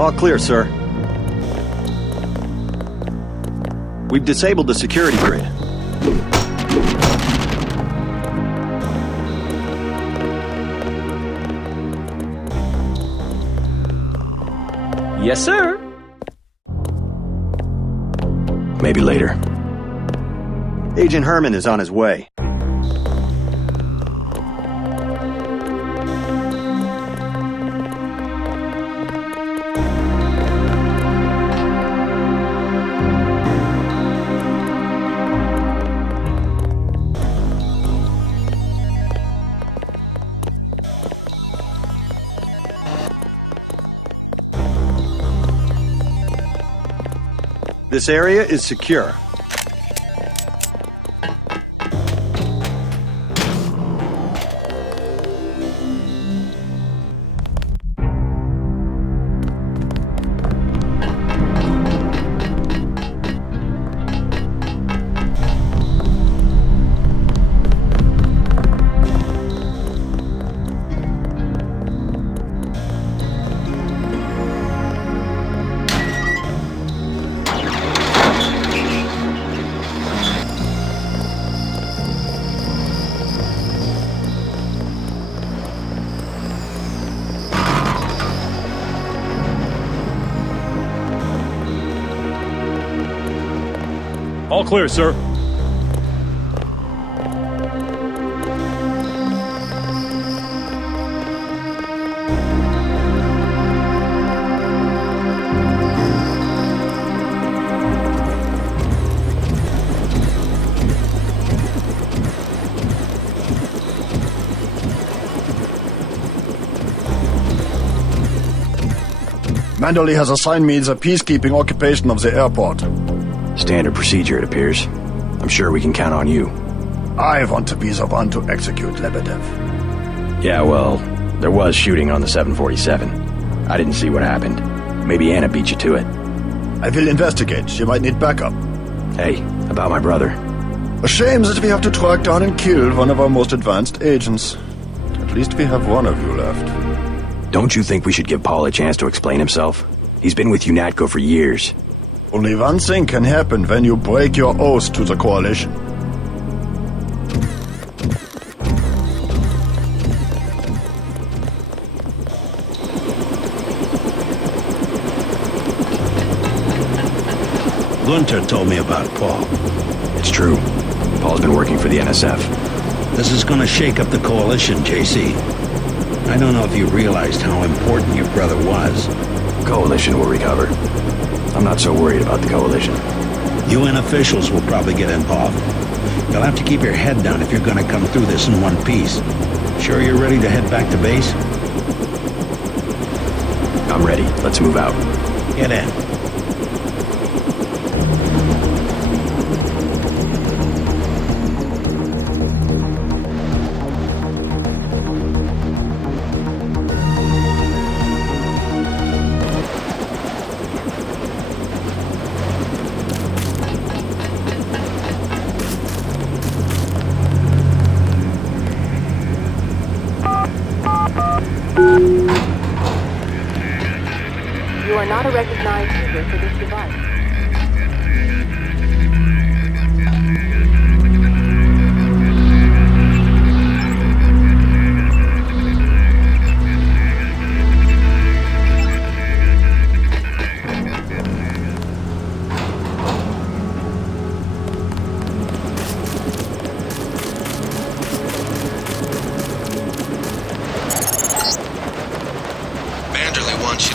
All clear, sir. We've disabled the security grid. Yes, sir. Maybe later. Agent Herman is on his way. This area is secure. All clear, sir. Manderley has assigned me the peacekeeping occupation of the airport. Standard procedure, it appears. I'm sure we can count on you. I want to be the one to execute Lebedev. Yeah, well, there was shooting on the 747. I didn't see what happened. Maybe Anna beat you to it. I will investigate. She might need backup. Hey, about my brother. A shame that we have to track down and kill one of our most advanced agents. At least we have one of you left. Don't you think we should give Paul a chance to explain himself? He's been with UNATCO for years. Only one thing can happen when you break your oath to the Coalition. Gunter told me about Paul. It's true. Paul's been working for the NSF. This is gonna shake up the Coalition, JC. I don't know if you realized how important your brother was. Coalition will recover. I'm not so worried about the Coalition. UN officials will probably get involved. You'll have to keep your head down if you're gonna come through this in one piece. Sure you're ready to head back to base? I'm ready. Let's move out. Get in. You are not a recognized user for this device.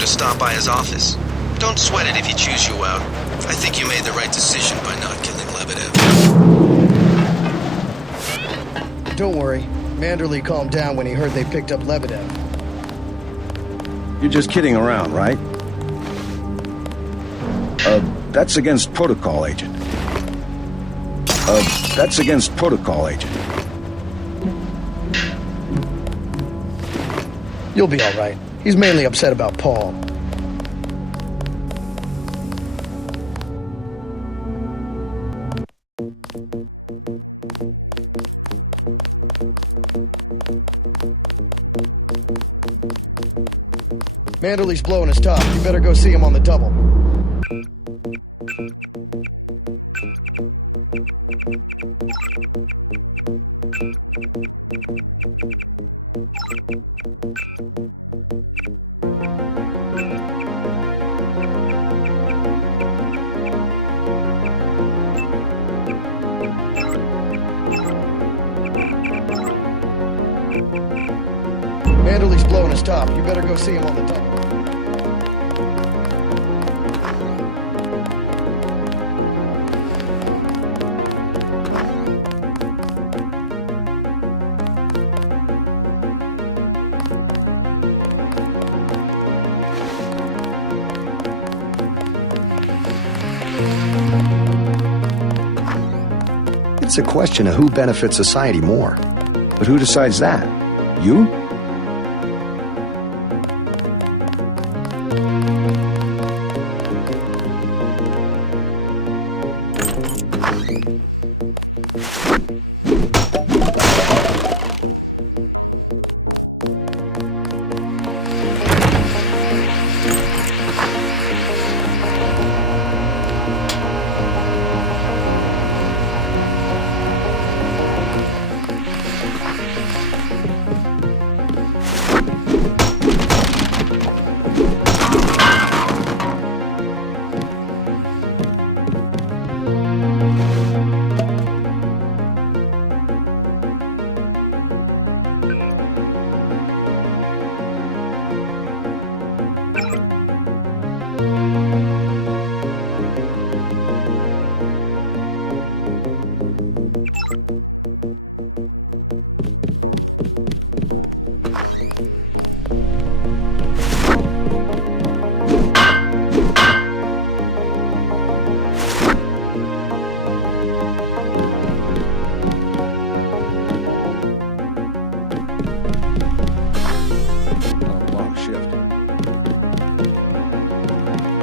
Stop by his office. Don't sweat it if he chews you out. I think you made the right decision by not killing Lebedev. Don't worry. Manderley calmed down when he heard they picked up Lebedev. You're just kidding around, right? That's against protocol, Agent. That's against protocol, Agent. You'll be all right. He's mainly upset about Paul. Manderley's blowing his top. You better go see him on the double. Manderley's blowing his top. You better go see him on the double. It's a question of who benefits society more. But who decides that? You?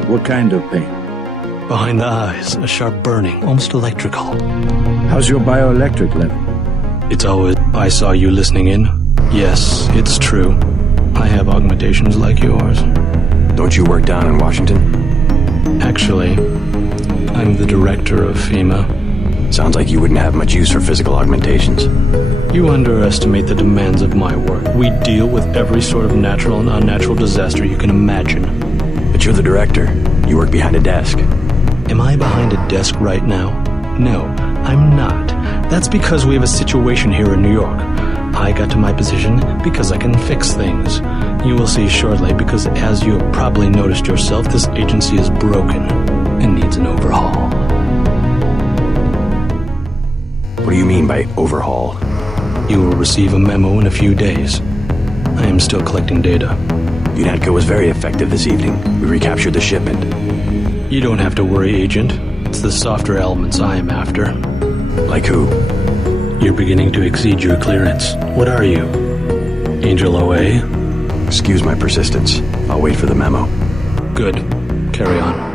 What kind of pain? Behind the eyes, a sharp burning, almost electrical. How's your bioelectric level? It's always, I saw you listening in. Yes, it's true. I have augmentations like yours. Don't you work down in Washington? Actually, I'm the director of FEMA. Sounds like you wouldn't have much use for physical augmentations. You underestimate the demands of my work. We deal with every sort of natural and unnatural disaster you can imagine. But you're the director. You work behind a desk. Am I behind a desk right now? No, I'm not. That's because we have a situation here in New York. I got to my position because I can fix things. You will see shortly, because as you have probably noticed yourself, this agency is broken and needs an overhaul. What do you mean by overhaul? You will receive a memo in a few days. I am still collecting data. UNATCO was very effective this evening. We recaptured the shipment. You don't have to worry, Agent. It's the softer elements I am after. Like who? You're beginning to exceed your clearance. What are you? Angel OA? Excuse my persistence. I'll wait for the memo. Good. Carry on.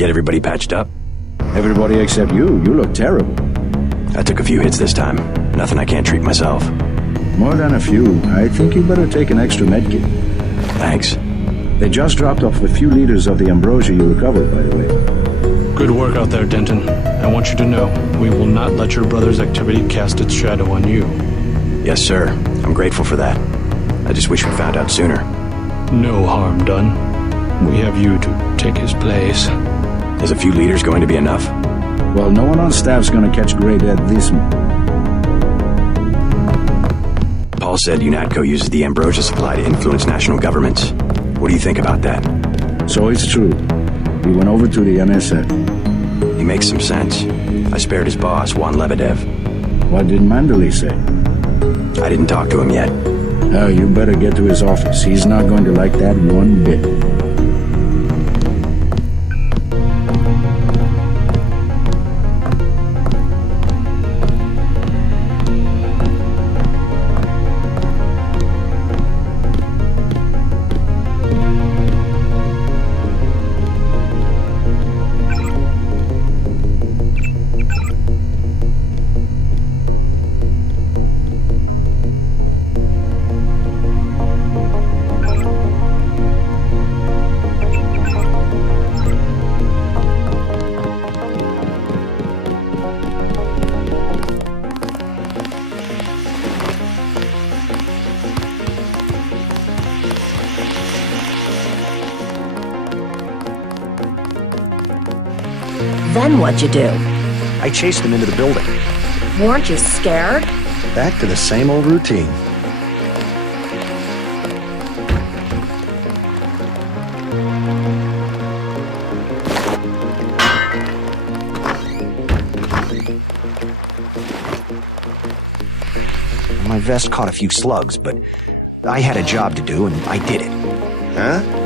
Get everybody patched up? Everybody except you. You look terrible. I took a few hits this time. Nothing I can't treat myself. More than a few. I think you better take an extra medkit. Thanks. They just dropped off a few liters of the ambrosia you recovered, by the way. Good work out there, Denton. I want you to know, we will not let your brother's activity cast its shadow on you. Yes, sir. I'm grateful for that. I just wish we found out sooner. No harm done. We have you to take his place. Is a few liters going to be enough? Well, no one on staff's gonna catch Grey Dead this one. Paul said UNATCO uses the ambrosia supply to influence national governments. What do you think about that? So it's true. We went over to the NSF. He makes some sense. I spared his boss, Juan Lebedev. What did Manderley say? I didn't talk to him yet. Oh, you better get to his office. He's not going to like that one bit. Then what'd you do? I chased them into the building. Weren't you scared? Back to the same old routine. My vest caught a few slugs, but I had a job to do, and I did it. Huh?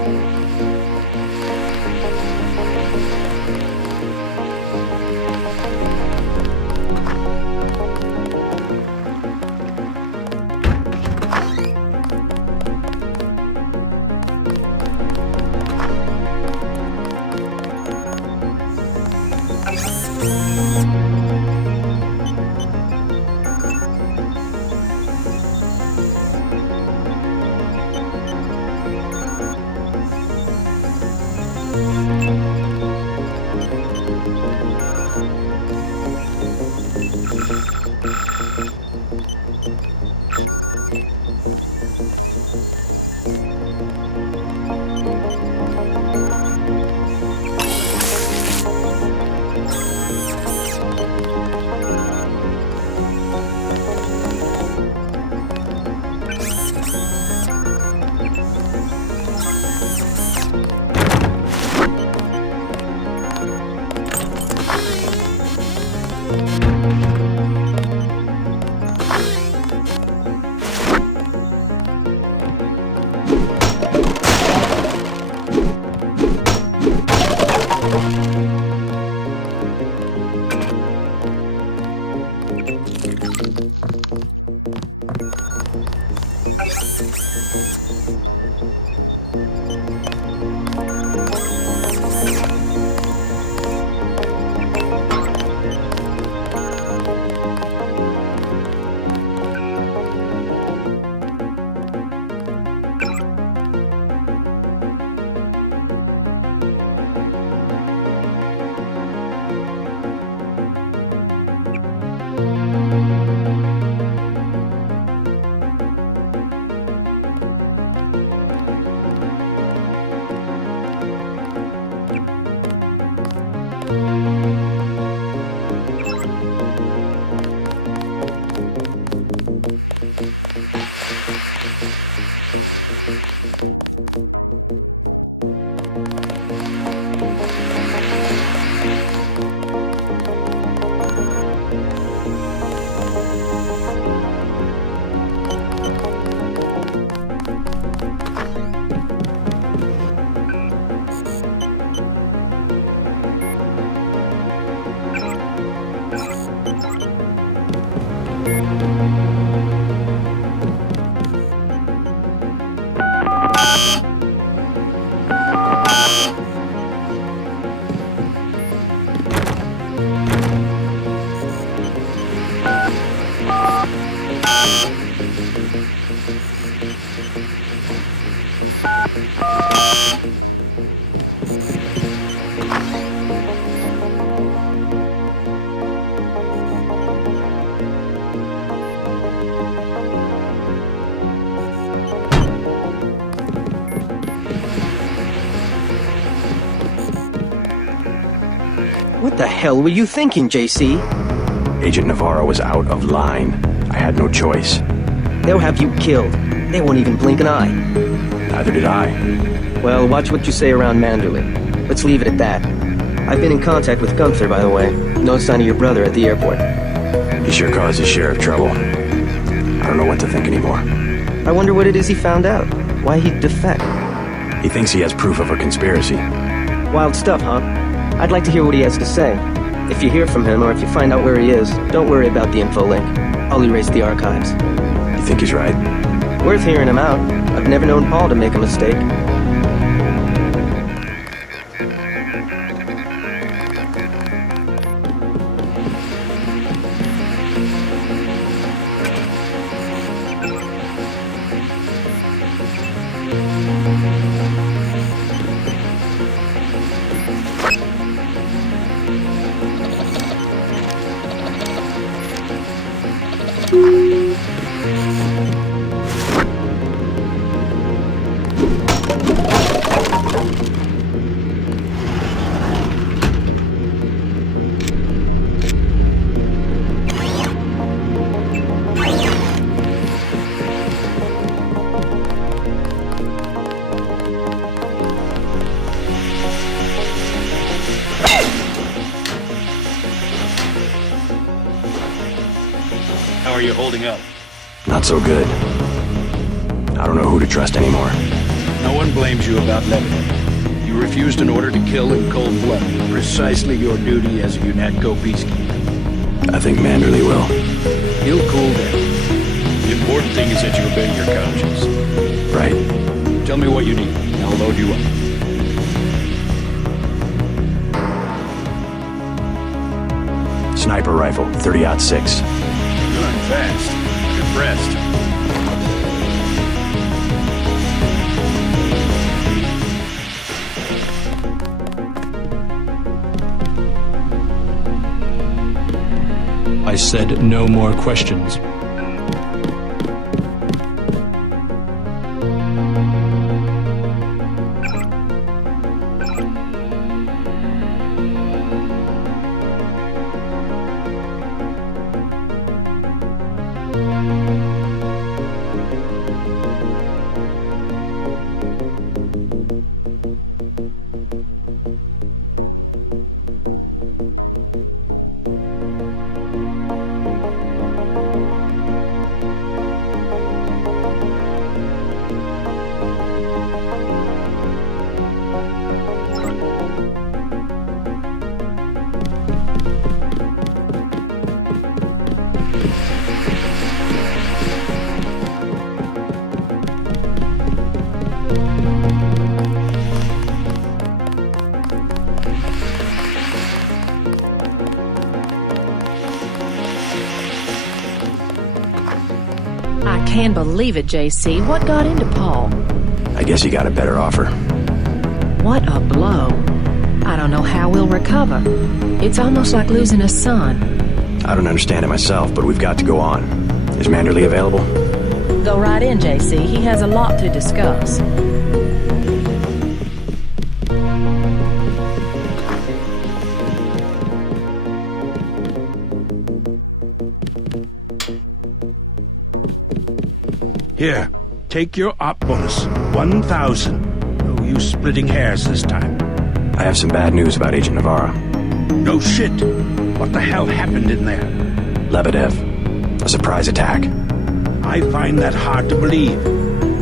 What the hell were you thinking, JC? Agent Navarro was out of line. I had no choice. They'll have you killed. They won't even blink an eye. Neither did I. Well, watch what you say around Manderley. Let's leave it at that. I've been in contact with Gunther, by the way. No sign of your brother at the airport. He sure caused his share of trouble. I don't know what to think anymore. I wonder what it is he found out. Why he'd defect. He thinks he has proof of a conspiracy. Wild stuff, huh? I'd like to hear what he has to say. If you hear from him, or if you find out where he is, don't worry about the info link. I'll erase the archives. You think he's right? Worth hearing him out. I've never known Paul to make a mistake. How are you holding up? Not so good. I don't know who to trust anymore. No one blames you about Lebanon. You refused an order to kill in cold blood. Precisely your duty as a UNATCO peacekeeper. I think Manderley will. He'll cool down. The important thing is that you obey your conscience. Right. Tell me what you need. I'll load you up. Sniper rifle, 30-06. You learn fast. Impressed. I said no more questions. I can't believe it, JC. What got into Paul? I guess he got a better offer. What a blow. I don't know how we'll recover. It's almost like losing a son. I don't understand it myself, but we've got to go on. Is Manderley available? Go right in, JC. He has a lot to discuss. Here, take your op bonus. 1,000. No use splitting hairs this time. I have some bad news about Agent Navarro. No shit. What the hell happened in there? Lebedev. A surprise attack. I find that hard to believe.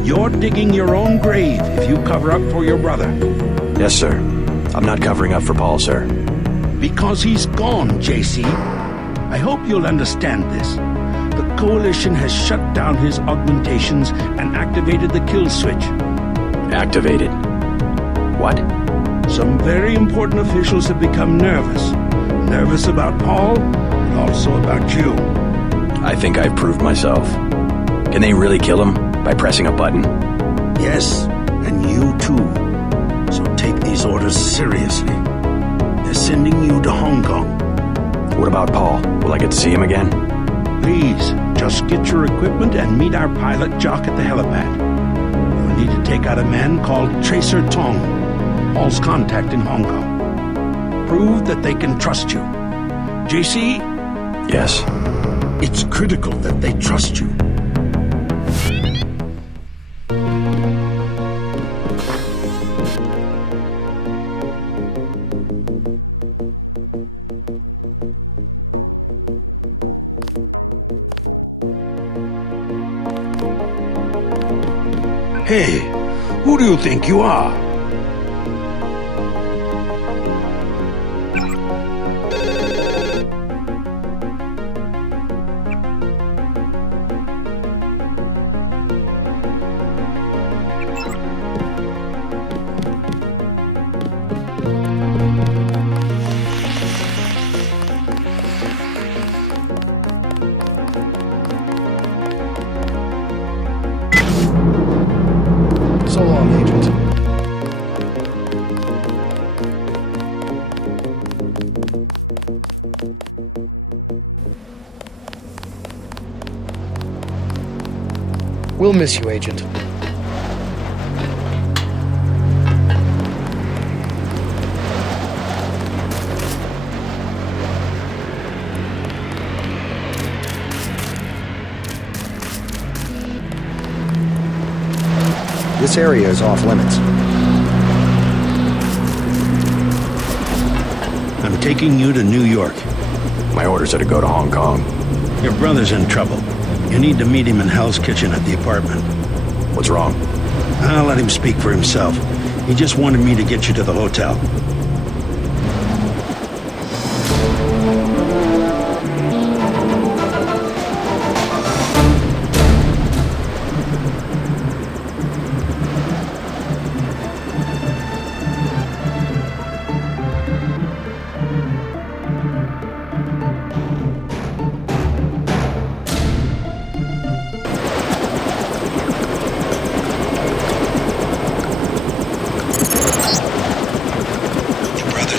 You're digging your own grave if you cover up for your brother. Yes, sir. I'm not covering up for Paul, sir. Because he's gone, JC. I hope you'll understand this. The Coalition has shut down his augmentations and activated the kill switch. Activated. What? Some very important officials have become nervous. Nervous about Paul, but also about you. I think I've proved myself. Can they really kill him by pressing a button? Yes, and you too. So take these orders seriously. They're sending you to Hong Kong. What about Paul? Will I get to see him again? Please, just get your equipment and meet our pilot Jock at the helipad. You'll need to take out a man called Tracer Tong, Paul's contact in Hong Kong. prove that they can trust you. JC, Yes. it's critical that they trust you. Hey, who do you think you are? So long, Agent. We'll miss you, Agent. This area is off limits. I'm taking you to New York. My orders are to go to Hong Kong. Your brother's in trouble. You need to meet him in Hell's Kitchen at the apartment. What's wrong? I'll let him speak for himself. He just wanted me to get you to the hotel.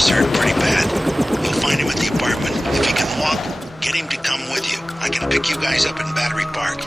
Hurt pretty bad. You'll find him at the apartment. If he can walk, get him to come with you. I can pick you guys up in Battery Park.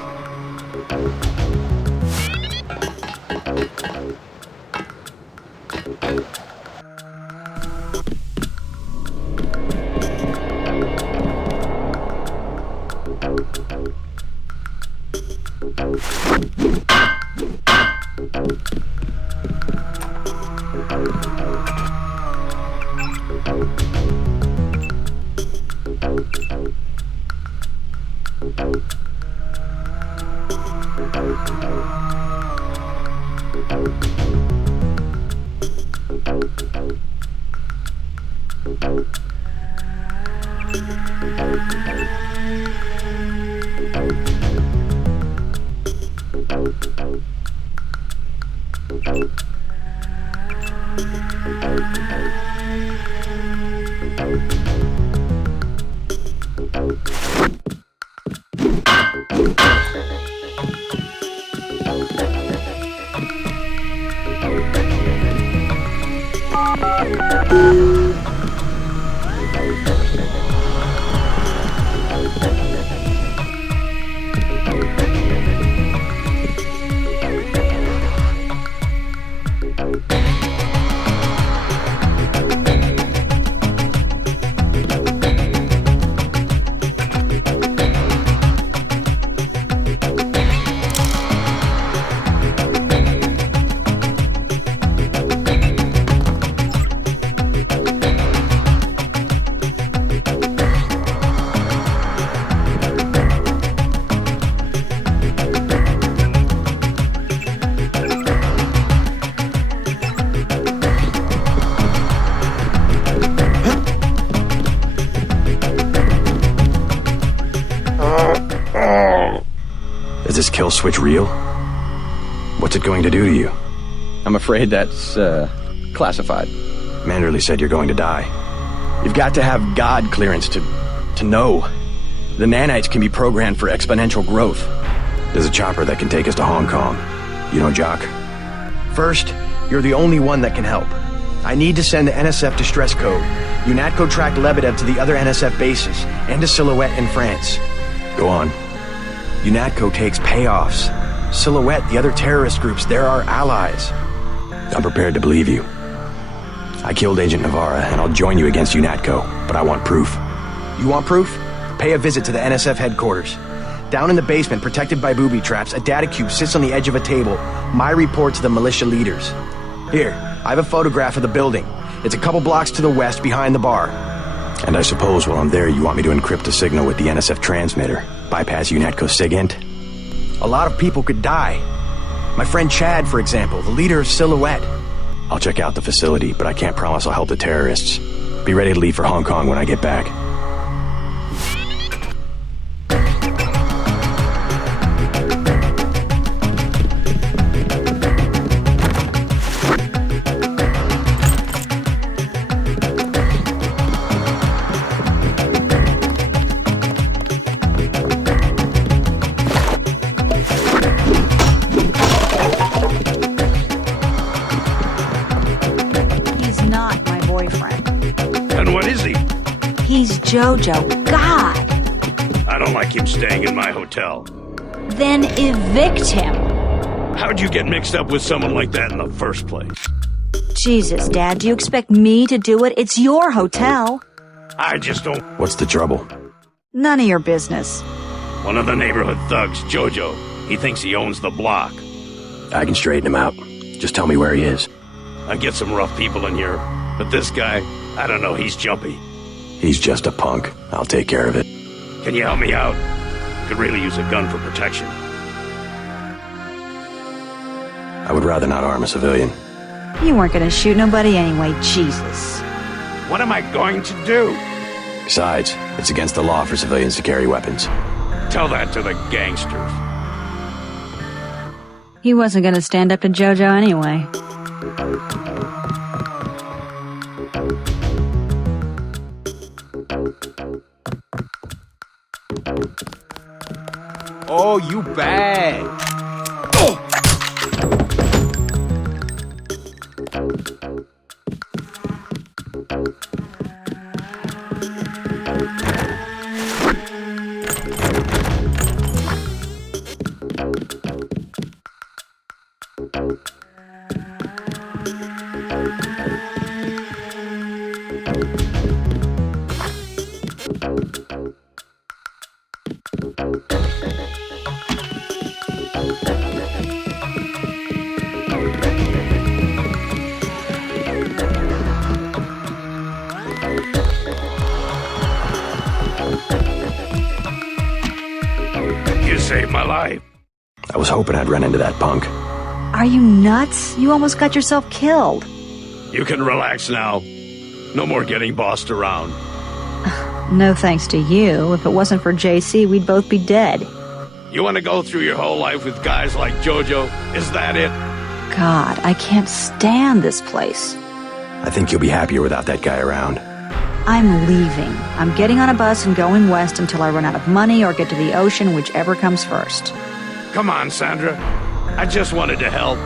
Is this kill switch real? What's it going to do to you? I'm afraid that's, classified. Manderley said you're going to die. You've got to have God clearance to know. The nanites can be programmed for exponential growth. There's a chopper that can take us to Hong Kong. You know Jock? First, you're the only one that can help. I need to send the NSF distress code. UNATCO tracked Lebedev to the other NSF bases, and to Silhouette in France. Go on. UNATCO takes payoffs. Silhouette, the other terrorist groups, they're our allies. I'm prepared to believe you. I killed Agent Navarra, and I'll join you against UNATCO, but I want proof. You want proof? Pay a visit to the NSF headquarters. Down in the basement, protected by booby traps, a data cube sits on the edge of a table. My report to the militia leaders. Here, I have a photograph of the building. It's a couple blocks to the west, behind the bar. And I suppose while I'm there, you want me to encrypt a signal with the NSF transmitter, bypass UNATCO SIGINT? A lot of people could die. My friend Chad, for example, the leader of Silhouette. I'll check out the facility, but I can't promise I'll help the terrorists. Be ready to leave for Hong Kong when I get back. He's Jojo. God! I don't like him staying in my hotel. Then evict him. How'd you get mixed up with someone like that in the first place? Jesus, Dad, do you expect me to do it? It's your hotel. I just don't... What's the trouble? None of your business. One of the neighborhood thugs, Jojo. He thinks he owns the block. I can straighten him out. Just tell me where he is. I get some rough people in here, but this guy, I don't know, he's jumpy. He's just a punk. I'll take care of it. Can you help me out? Could really use a gun for protection. I would rather not arm a civilian. You weren't gonna shoot nobody anyway, Jesus. What am I going to do? Besides, it's against the law for civilians to carry weapons. Tell that to the gangsters. He wasn't gonna stand up to Jojo anyway. Oh, you bad. Oh! You saved my life. I was hoping I'd run into that punk. Are you nuts? You almost got yourself killed. You can relax now. No more getting bossed around. No thanks to you. If it wasn't for JC, we'd both be dead. You want to go through your whole life with guys like Jojo? Is that it? God, I can't stand this place. I think you'll be happier without that guy around. I'm leaving. I'm getting on a bus and going west until I run out of money or get to the ocean, whichever comes first. Come on, Sandra. I just wanted to help.